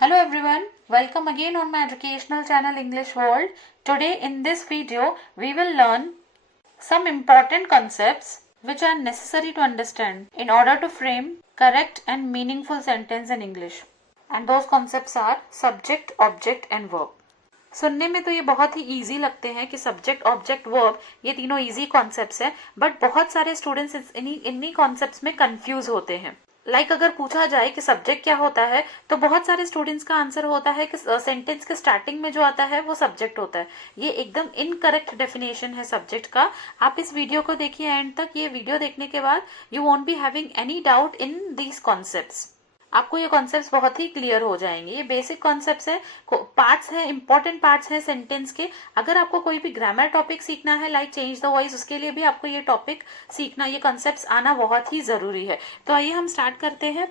Hello everyone, welcome again on my educational channel English World. Today in this video we will learn some important concepts which are necessary to understand in order to frame correct and meaningful sentence in English. And those concepts are subject, object and verb. सुनने में तो ये बहुत ही easy लगते हैं कि subject object verb ये तीनों इजी कॉन्सेप्ट्स हैं, बट बहुत सारे स्टूडेंट्स इन्हीं कॉन्सेप्ट्स में कंफ्यूज होते हैं. अगर पूछा जाए कि सब्जेक्ट क्या होता है तो बहुत सारे स्टूडेंट्स का आंसर होता है कि सेंटेंस के स्टार्टिंग में जो आता है वो सब्जेक्ट होता है. ये एकदम इनकरेक्ट डेफिनेशन है सब्जेक्ट का. आप इस वीडियो को देखिए एंड तक. ये वीडियो देखने के बाद you won't be having any doubt in these concepts. आपको ये कॉन्सेप्ट्स बहुत ही क्लियर हो जाएंगे. ये बेसिक कॉन्सेप्ट्स है, पार्ट्स हैं, इंपॉर्टेंट पार्ट्स हैं सेंटेंस के. अगर आपको कोई भी ग्रामर टॉपिक सीखना है लाइक चेंज द वॉइस, उसके लिए भी आपको ये टॉपिक सीखना, ये कॉन्सेप्ट्स आना बहुत ही जरूरी है. तो आइए हम स्टार्ट करते हैं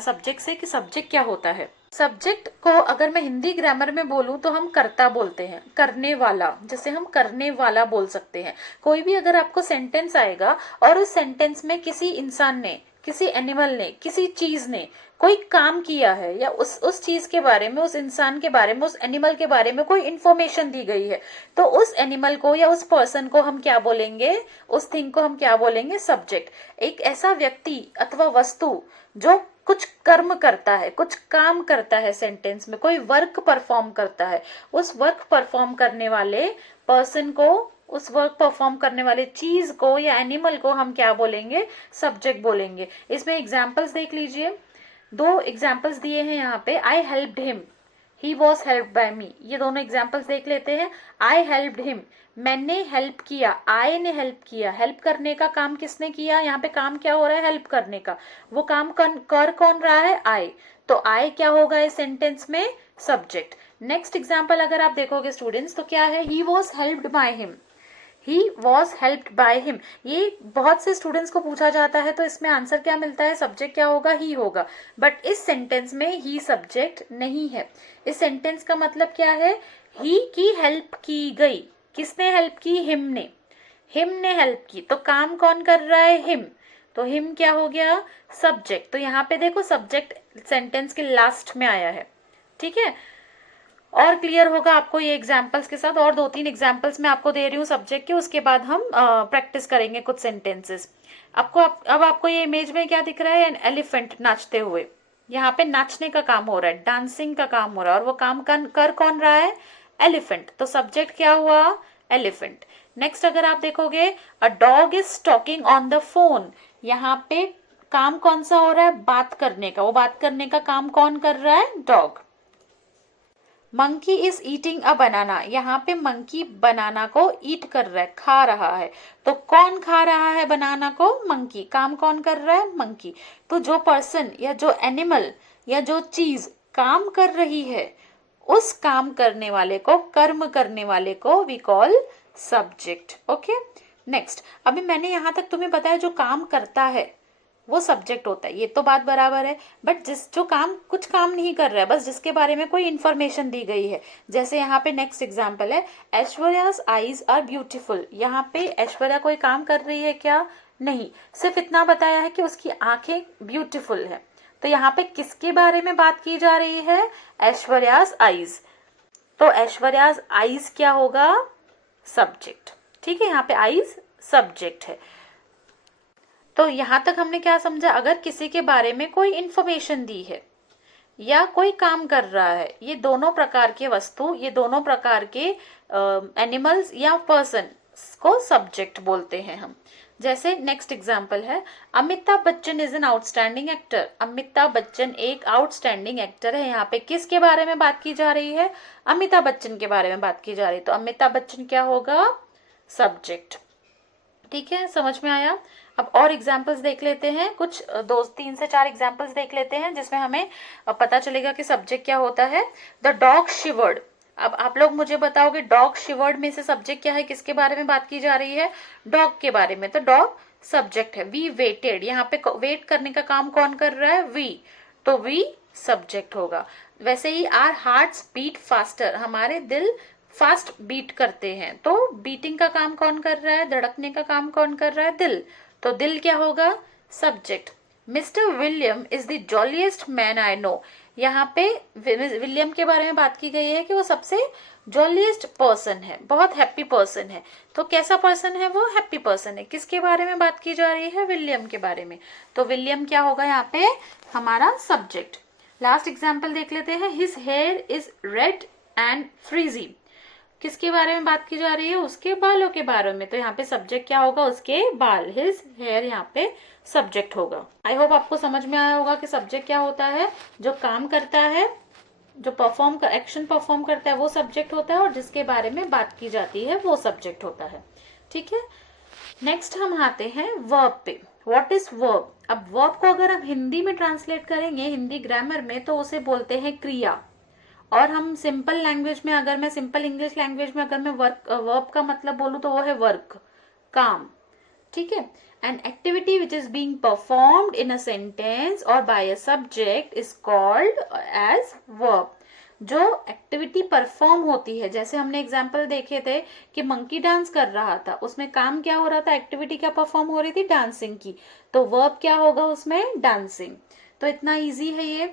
सब्जेक्ट से कि सब्जेक्ट क्या होता है. सब्जेक्ट को अगर मैं हिंदी ग्रामर में बोलूं तो हम कर्ता बोलते हैं, करने वाला. जैसे हम करने वाला बोल सकते हैं. कोई भी अगर आपको सेंटेंस आएगा और उस सेंटेंस में किसी इंसान ने, किसी एनिमल ने, किसी चीज ने कोई काम किया है या उस चीज के बारे में, उस इंसान के बारे में, उस एनिमल के बारे में कोई इंफॉर्मेशन दी गई है, तो उस एनिमल को या उस पर्सन को हम क्या बोलेंगे, उस थिंग को हम क्या बोलेंगे, सब्जेक्ट. एक ऐसा व्यक्ति अथवा वस्तु जो कुछ कर्म करता है, कुछ काम करता है, सेंटेंस में कोई वर्क परफॉर्म करता है, उस वर्क परफॉर्म करने वाले पर्सन को, उस वर्क परफॉर्म करने वाले चीज को या एनिमल को हम क्या बोलेंगे, सब्जेक्ट बोलेंगे. इसमें एग्जांपल्स देख लीजिए. दो एग्जाम्पल्स दिए हैं यहाँ पे. I helped him, he was help by me. ये दोनों एग्जाम्पल्स देख लेते हैं. आई हेल्प्ड हिम, मैंने हेल्प किया, आई ने हेल्प किया. हेल्प करने का काम किसने किया, यहाँ पे काम क्या हो रहा है, हेल्प करने का. वो काम कर कौन रहा है, आई. तो आई क्या होगा इस सेंटेंस में, सब्जेक्ट. नेक्स्ट एग्जाम्पल अगर आप देखोगे स्टूडेंट्स तो क्या है, he was helped by him, he was helped by him. ये बहुत से स्टूडेंट्स को पूछा जाता है तो इसमें आंसर क्या मिलता है, सब्जेक्ट क्या होगा, ही होगा. बट इस सेंटेंस में ही सब्जेक्ट नहीं है. इस सेंटेंस का मतलब क्या है, ही की हेल्प की गई. किसने हेल्प की, हिम ने. हिम ने हेल्प की, तो काम कौन कर रहा है, हिम. तो हिम क्या हो गया, सब्जेक्ट. तो यहाँ पे देखो सब्जेक्ट सेंटेंस के लास्ट में आया है. ठीक है, और क्लियर होगा आपको ये एग्जाम्पल्स के साथ. और दो तीन एग्जाम्पल्स मैं आपको दे रही हूँ सब्जेक्ट के, उसके बाद हम प्रैक्टिस करेंगे कुछ सेंटेंसेस. अब आपको ये इमेज में क्या दिख रहा है, एन एलिफेंट नाचते हुए. यहाँ पे नाचने का काम हो रहा है, डांसिंग का काम हो रहा है, और वो काम कर कौन रहा है, एलिफेंट. तो सब्जेक्ट क्या हुआ, एलिफेंट. नेक्स्ट अगर आप देखोगे, a dog is talking on the phone. यहाँ पे काम कौन सा हो रहा है, बात करने का. वो बात करने का काम कौन कर रहा है, dog. Monkey is eating a banana. यहाँ पे मंकी बनाना को ईट कर रहा है, खा रहा है. तो कौन खा रहा है बनाना को, मंकी. काम कौन कर रहा है, मंकी. तो जो पर्सन या जो एनिमल या जो चीज काम कर रही है, उस काम करने वाले को, कर्म करने वाले को we call subject. Okay. Next, अभी मैंने यहाँ तक तुम्हें बताया जो काम करता है वो सब्जेक्ट होता है, ये तो बात बराबर है. बट जो काम कुछ काम नहीं कर रहा है, बस जिसके बारे में कोई इंफॉर्मेशन दी गई है. जैसे यहाँ पे नेक्स्ट एग्जांपल है, ऐश्वर्याज आईज आर ब्यूटीफुल. यहाँ पे ऐश्वर्या कोई काम कर रही है क्या, नहीं. सिर्फ इतना बताया है कि उसकी आंखें ब्यूटीफुल है. तो यहाँ पे किसके बारे में बात की जा रही है, ऐश्वर्याज आईज. तो ऐश्वर्याज आईज क्या होगा, सब्जेक्ट. ठीक है, यहाँ पे आईज सब्जेक्ट है. तो यहां तक हमने क्या समझा, अगर किसी के बारे में कोई इंफॉर्मेशन दी है या कोई काम कर रहा है, ये दोनों प्रकार के वस्तु, ये दोनों प्रकार के एनिमल्स या पर्सन को सब्जेक्ट बोलते हैं हम. जैसे नेक्स्ट एग्जांपल है, Amitabh Bachchan is an outstanding actor. Amitabh Bachchan एक आउटस्टैंडिंग एक्टर है. यहाँ पे किसके बारे में बात की जा रही है, अमिताभ बच्चन के बारे में बात की जा रही है. तो अमिताभ बच्चन क्या होगा, सब्जेक्ट. ठीक है, समझ में आया. अब और एग्जाम्पल्स देख लेते हैं, कुछ 2 3 से 4 एग्जाम्पल्स देख लेते हैं जिसमें हमें पता चलेगा कि सब्जेक्ट क्या होता है. The dog शिवर्ड. अब आप लोग मुझे बताओगे डॉग शिवर्ड में से सब्जेक्ट क्या है, किसके बारे में बात की जा रही है, डॉग के बारे में. तो डॉग सब्जेक्ट है. वी वेटेड, यहाँ पे वेट करने का काम कौन कर रहा है, वी. तो वी सब्जेक्ट होगा. वैसे ही आर हार्ट्स बीट फास्टर, हमारे दिल फास्ट बीट करते हैं. तो बीटिंग का काम कौन कर रहा है, धड़कने का काम कौन कर रहा है, दिल. तो दिल क्या होगा, subject. Mister William is the jolliest man I know. यहाँ पे विलियम के बारे में बात की गई है कि वो सबसे जॉलीएस्ट पर्सन है, बहुत हैप्पी पर्सन है। तो कैसा पर्सन है वो? हैप्पी पर्सन है। किसके बारे में बात की जा रही है? विलियम के बारे में। तो विलियम क्या होगा यहाँ पे? हमारा सब्जेक्ट। लास्ट एग्जाम्पल देख लेते हैं। His here is red and frizzy. किसके बारे में बात की जा रही है? उसके बालों के बारे में। तो यहाँ पे सब्जेक्ट क्या होगा? उसके बाल। हिज हेयर यहाँ पे सब्जेक्ट होगा। आई होप आपको समझ में आया होगा कि सब्जेक्ट क्या होता है। जो काम करता है, जो एक्शन परफॉर्म करता है वो सब्जेक्ट होता है, और जिसके बारे में बात की जाती है वो सब्जेक्ट होता है। ठीक है, नेक्स्ट हम आते हैं वर्ब पे। What is verb? अब वर्ब को अगर हम हिंदी में ट्रांसलेट करेंगे, हिंदी ग्रामर में, तो उसे बोलते हैं क्रिया। और हम सिंपल लैंग्वेज में, अगर मैं सिंपल इंग्लिश लैंग्वेज में अगर मैं वर्ब का मतलब बोलूं तो वो है वर्क, काम। ठीक है, an activity which is being performed in a sentence और by a subject is called as verb. जो एक्टिविटी परफॉर्म होती है, जैसे हमने एग्जाम्पल देखे थे कि मंकी डांस कर रहा था, उसमें काम क्या हो रहा था? एक्टिविटी क्या परफॉर्म हो रही थी? डांसिंग की। तो वर्ब क्या होगा उसमें? डांसिंग। तो इतना इजी है ये।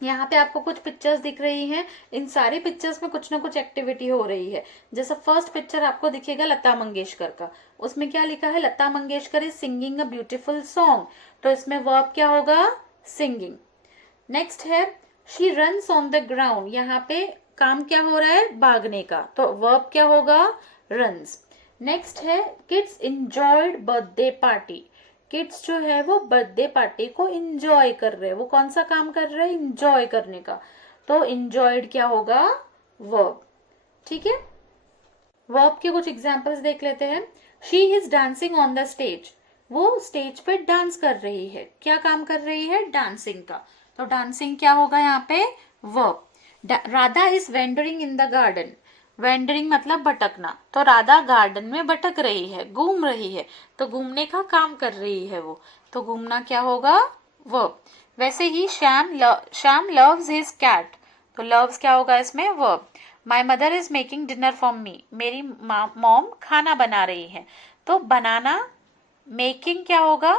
यहाँ पे आपको कुछ पिक्चर्स दिख रही हैं। इन सारी पिक्चर्स में कुछ ना कुछ एक्टिविटी हो रही है। जैसे फर्स्ट पिक्चर आपको दिखेगा लता मंगेशकर का, उसमें क्या लिखा है? Lata Mangeshkar is singing a beautiful song. तो इसमें वर्ब क्या होगा? सिंगिंग। नेक्स्ट है she runs on the ground. यहाँ पे काम क्या हो रहा है? भागने का। तो वर्ब क्या होगा? रन्स। नेक्स्ट है kids enjoyed birthday party. Kids जो है वो बर्थडे पार्टी को इंजॉय कर रहे हैं। वो कौन सा काम कर रहे हैं? इंजॉय करने का। तो इंजॉयड क्या होगा? वर्ब। ठीक है, वर्ब के कुछ एग्जांपल्स देख लेते हैं। She is dancing on the stage. वो स्टेज पे डांस कर रही है। क्या काम कर रही है? डांसिंग का। तो डांसिंग क्या होगा यहाँ पे? Verb. Radha is wandering in the garden. Wandering मतलब भटकना। तो राधा गार्डन में भटक रही है, घूम रही है। तो घूमने का काम कर रही है वो। तो घूमना क्या होगा? वर्ब। वैसे ही श्याम लव्स हिज कैट। तो लव्स क्या होगा इसमें? Verb. My mother is making dinner for me. मेरी मॉम खाना बना रही है। तो बनाना, मेकिंग क्या होगा?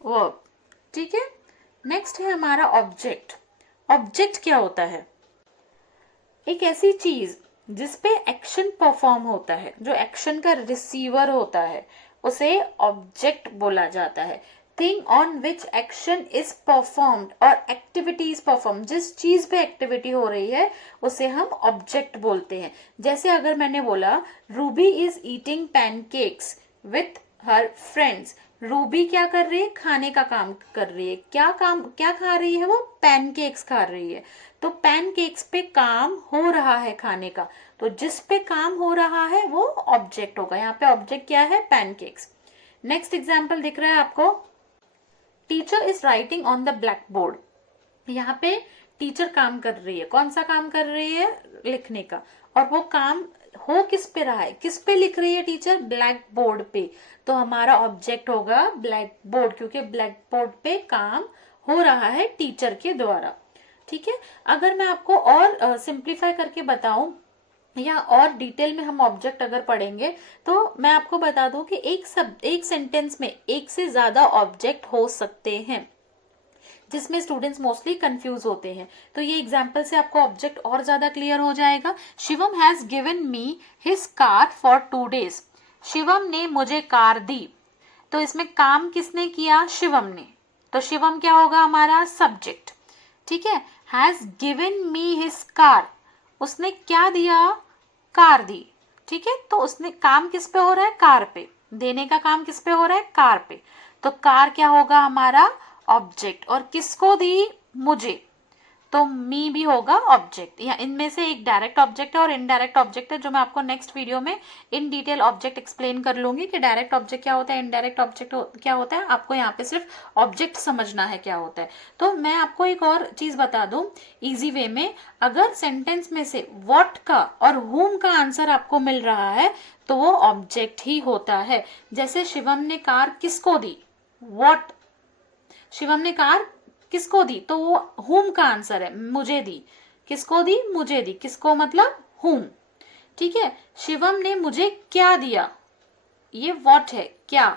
वर्ब। ठीक है, नेक्स्ट है हमारा ऑब्जेक्ट। ऑब्जेक्ट क्या होता है? एक ऐसी चीज जिसपे एक्शन परफॉर्म होता है, जो एक्शन का रिसीवर होता है, उसे ऑब्जेक्ट बोला जाता है। Thing on which action is performed और एक्टिविटी इज परफॉर्म। जिस चीज पे एक्टिविटी हो रही है उसे हम ऑब्जेक्ट बोलते हैं। जैसे अगर मैंने बोला Ruby is eating pancakes with her friends. Ruby क्या कर रही है? खाने का काम कर रही है। क्या खा रही है वो? पैनकेक्स खा रही है। तो पैनकेक्स पे काम हो रहा है खाने का। तो जिस पे काम हो रहा है वो ऑब्जेक्ट होगा। यहाँ पे ऑब्जेक्ट क्या है? पैनकेक्स। नेक्स्ट एग्जाम्पल दिख रहा है आपको। Teacher is writing on the black board. यहाँ पे टीचर काम कर रही है। कौन सा काम कर रही है? लिखने का। और वो काम हो किस पे रहा है? किस पे लिख रही है टीचर? ब्लैक बोर्ड पे। तो हमारा ऑब्जेक्ट होगा ब्लैक बोर्ड, क्योंकि ब्लैक बोर्ड पे काम हो रहा है टीचर के द्वारा। ठीक है, अगर मैं आपको और सिंप्लीफाई करके बताऊं या और डिटेल में हम ऑब्जेक्ट अगर पढ़ेंगे, तो मैं आपको बता दूं कि एक सेंटेंस में एक से ज्यादा ऑब्जेक्ट हो सकते हैं, जिसमें स्टूडेंट्स मोस्टली कंफ्यूज होते हैं। तो ये एग्जाम्पल से आपको ऑब्जेक्ट और ज्यादा क्लियर हो जाएगा। Shivam has given me his car for 2 days। Shivam ने मुझे कार दी। तो इसमें काम किसने किया? शिवम ने। तो शिवम क्या होगा? हमारा सब्जेक्ट। ठीक है, has given me his car. उसने क्या दिया? कार दी। ठीक है, तो उसने काम किस पे हो रहा है? कार पे। देने का काम किस पे हो रहा है? कार पे। तो कार क्या होगा? हमारा ऑब्जेक्ट। और किसको दी? मुझे। तो मी भी होगा ऑब्जेक्ट। या इनमें से एक डायरेक्ट ऑब्जेक्ट है और इनडायरेक्ट ऑब्जेक्ट है, जो मैं आपको नेक्स्ट वीडियो में इन डिटेल ऑब्जेक्ट एक्सप्लेन कर लूंगी कि डायरेक्ट ऑब्जेक्ट क्या होता है, इनडायरेक्ट ऑब्जेक्ट क्या होता है। आपको यहाँ पे सिर्फ ऑब्जेक्ट समझना है क्या होता है। तो मैं आपको एक और चीज बता दूं इजी वे में। अगर सेंटेंस में से व्हाट का और हुम का आंसर आपको मिल रहा है तो वो ऑब्जेक्ट ही होता है। जैसे शिवम ने कार किसको दी? व्हाट। शिवम ने कार किसको दी? तो वो हुम का आंसर है, मुझे दी। किसको दी? मुझे दी। किसको मतलब? हुम। ठीक है, शिवम ने मुझे क्या दिया? ये व्हाट है, क्या।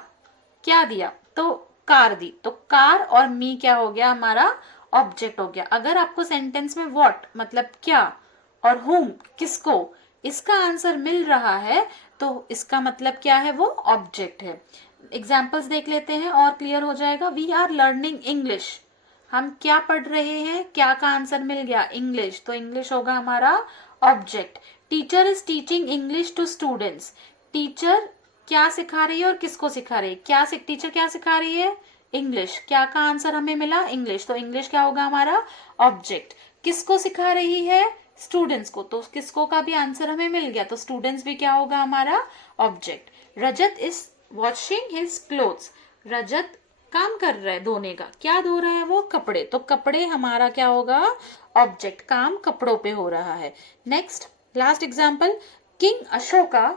क्या दिया? तो कार दी, तो कार और मी क्या हो गया हमारा ऑब्जेक्ट हो गया। अगर आपको सेंटेंस में व्हाट मतलब क्या और whom किसको इसका आंसर मिल रहा है तो इसका मतलब क्या है, वो ऑब्जेक्ट है। एग्जाम्पल्स देख लेते हैं और क्लियर हो जाएगा। वी आर लर्निंग इंग्लिश, हम क्या पढ़ रहे हैं, क्या का आंसर मिल गया इंग्लिश, तो इंग्लिश होगा हमारा object. Teacher is teaching English to students, teacher क्या सिखा रही है और किसको सिखा रही है, टीचर क्या सिखा रही है, इंग्लिश, क्या का आंसर हमें मिला इंग्लिश, तो इंग्लिश क्या होगा हमारा ऑब्जेक्ट। किसको सिखा रही है, स्टूडेंट्स को, तो किसको का भी आंसर हमें मिल गया, तो स्टूडेंट्स भी क्या होगा हमारा object. Rajat is washing his clothes, Rajat काम कर रहा है धोने का, क्या धो रहा है वो, कपड़े, तो कपड़े हमारा क्या होगा ऑब्जेक्ट, काम कपड़ों पे हो रहा है। Next last example, king Ashoka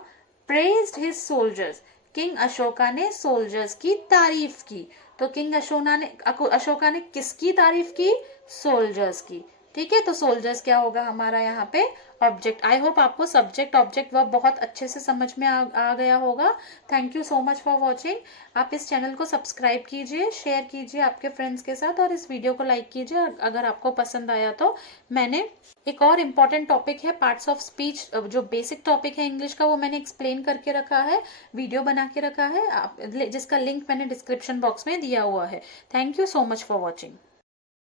praised his soldiers, king Ashoka ने सोल्जर्स की तारीफ की, तो किंग अशोका ने किसकी तारीफ की, सोल्जर्स की। ठीक है, तो सोल्जर्स क्या होगा हमारा यहाँ पे ऑब्जेक्ट। आई होप आपको सब्जेक्ट ऑब्जेक्ट वर्ब बहुत अच्छे से समझ में आ गया होगा। Thank you so much for watching. आप इस चैनल को सब्सक्राइब कीजिए, शेयर कीजिए आपके फ्रेंड्स के साथ और इस वीडियो को लाइक कीजिए अगर आपको पसंद आया तो। मैंने एक और इम्पॉर्टेंट टॉपिक है पार्ट्स ऑफ स्पीच, जो बेसिक टॉपिक है इंग्लिश का, वो मैंने एक्सप्लेन करके रखा है, वीडियो बना के रखा है, जिसका लिंक मैंने डिस्क्रिप्शन बॉक्स में दिया हुआ है। Thank you so much for watching.